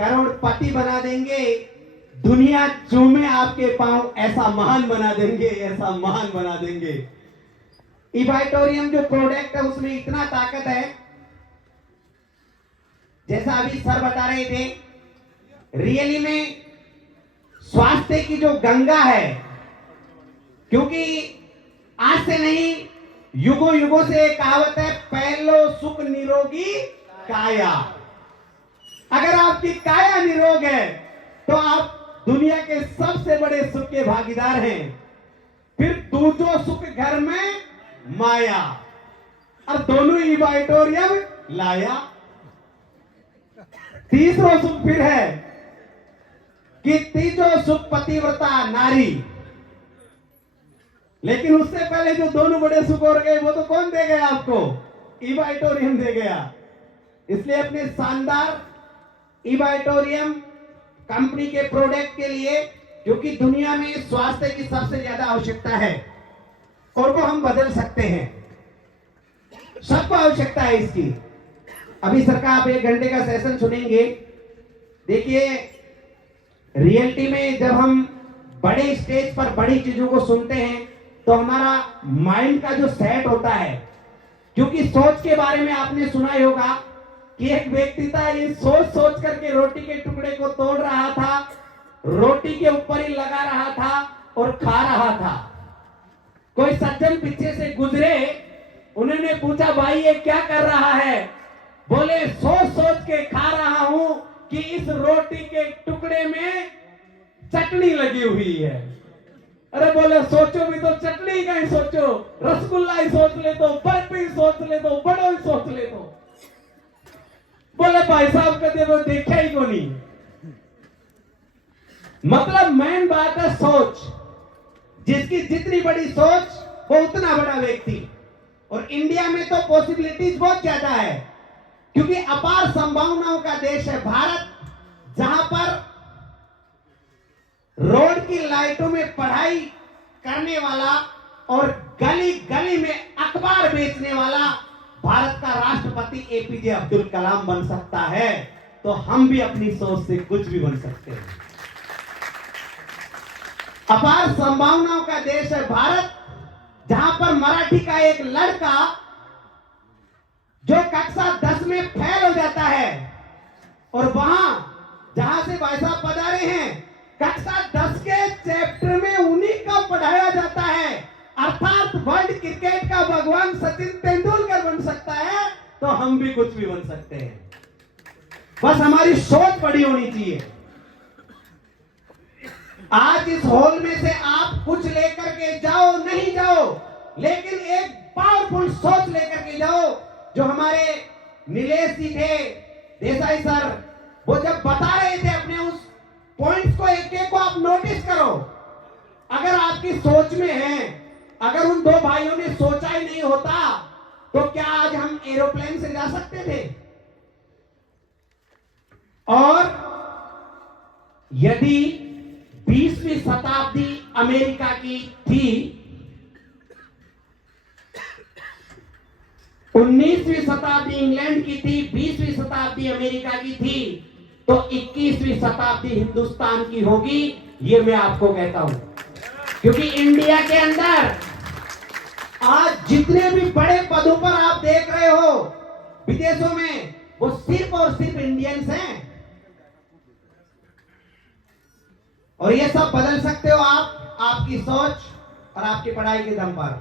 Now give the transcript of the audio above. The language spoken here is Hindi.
करोड़पति बना देंगे, दुनिया चूमे आपके पांव, ऐसा महान बना देंगे, ऐसा महान बना देंगे। इवाइटोरियम जो प्रोडक्ट है उसमें इतना ताकत है, जैसा अभी सर बता रहे थे, रियली में स्वास्थ्य की जो गंगा है, क्योंकि आज से नहीं युगों युगों से एक कहावत है, पहलो सुख निरोगी काया। अगर आपकी काया निरोग है तो आप दुनिया के सबसे बड़े सुख के भागीदार हैं। फिर दूजो सुख घर में माया, और दोनों इवाइटोरियम लाया। तीसरा सुख फिर है कि तीजो सुख पतिव्रता नारी। लेकिन उससे पहले जो दोनों बड़े सुख हो गए वो तो कौन दे गया आपको? इवाइटोरियम दे गया। इसलिए अपने शानदार इवाइटोरियम कंपनी के प्रोडक्ट के लिए, क्योंकि दुनिया में स्वास्थ्य की सबसे ज्यादा आवश्यकता है और वो हम बदल सकते हैं, सबको आवश्यकता है इसकी। अभी सर का आप 1 घंटे का सेशन सुनेंगे। देखिए, रियलिटी में जब हम बड़े स्टेज पर बड़ी चीजों को सुनते हैं तो हमारा माइंड का जो सेट होता है, क्योंकि सोच के बारे में आपने सुना ही होगा कि एक व्यक्ति था, ये सोच सोच करके रोटी के टुकड़े को तोड़ रहा था, रोटी के ऊपर ही लगा रहा था और खा रहा था। कोई सज्जन पीछे से गुजरे, उन्होंने पूछा, भाई ये क्या कर रहा है? बोले, सोच सोच के खा रहा हूं कि इस रोटी के टुकड़े में चटनी लगी हुई है। अरे बोले, सोचो भी तो चटनी का ही सोचो, रसगुल्ला ही सोच ले तो, बर्फी सोच ले तो, बड़ो ही सोच ले तो। बोले, भाई साहब कहते वो देखा ही को नहीं। मतलब मेन बात है सोच, जिसकी जितनी बड़ी सोच वो उतना बड़ा व्यक्ति। और इंडिया में तो पॉसिबिलिटीज बहुत ज्यादा है, क्योंकि अपार संभावनाओं का देश है भारत, जहां पर रोड की लाइटों में पढ़ाई करने वाला और गली गली में अखबार बेचने वाला भारत का राष्ट्रपति एपीजे अब्दुल कलाम बन सकता है, तो हम भी अपनी सोच से कुछ भी बन सकते हैं। अपार संभावनाओं का देश है भारत, जहां पर मराठी का एक लड़का जो कक्षा 10 में फेल हो जाता है, और वहां जहां से भाई साहब पधारे हैं, कक्षा 10 के चैप्टर में उन्हीं का पढ़ाया जाता है। अर्थात वर्ल्ड क्रिकेट का भगवान सचिन तेंदुलकर बन सकता है, तो हम भी कुछ भी बन सकते हैं। बस हमारी सोच बड़ी होनी चाहिए। आज इस हॉल में से आप कुछ लेकर के जाओ, नहीं जाओ, लेकिन एक पावरफुल सोच लेकर के जाओ। जो हमारे नीलेश जी थे, देसाई सर, वो जब बता रहे थे अपने उस पॉइंट्स को, एक एक को आप नोटिस करो। अगर आपकी सोच में है, अगर उन 2 भाइयों ने सोचा ही नहीं होता तो क्या आज हम एरोप्लेन से जा सकते थे? और यदि 20वीं शताब्दी अमेरिका की थी, 19वीं शताब्दी इंग्लैंड की थी, 20वीं शताब्दी अमेरिका की थी, तो 21वीं शताब्दी हिंदुस्तान की होगी, ये मैं आपको कहता हूं। क्योंकि इंडिया के अंदर आज जितने भी बड़े पदों पर आप देख रहे हो विदेशों में, वो सिर्फ और सिर्फ इंडियंस हैं। और ये सब बदल सकते हो आप, आपकी सोच और आपकी पढ़ाई के दम पर।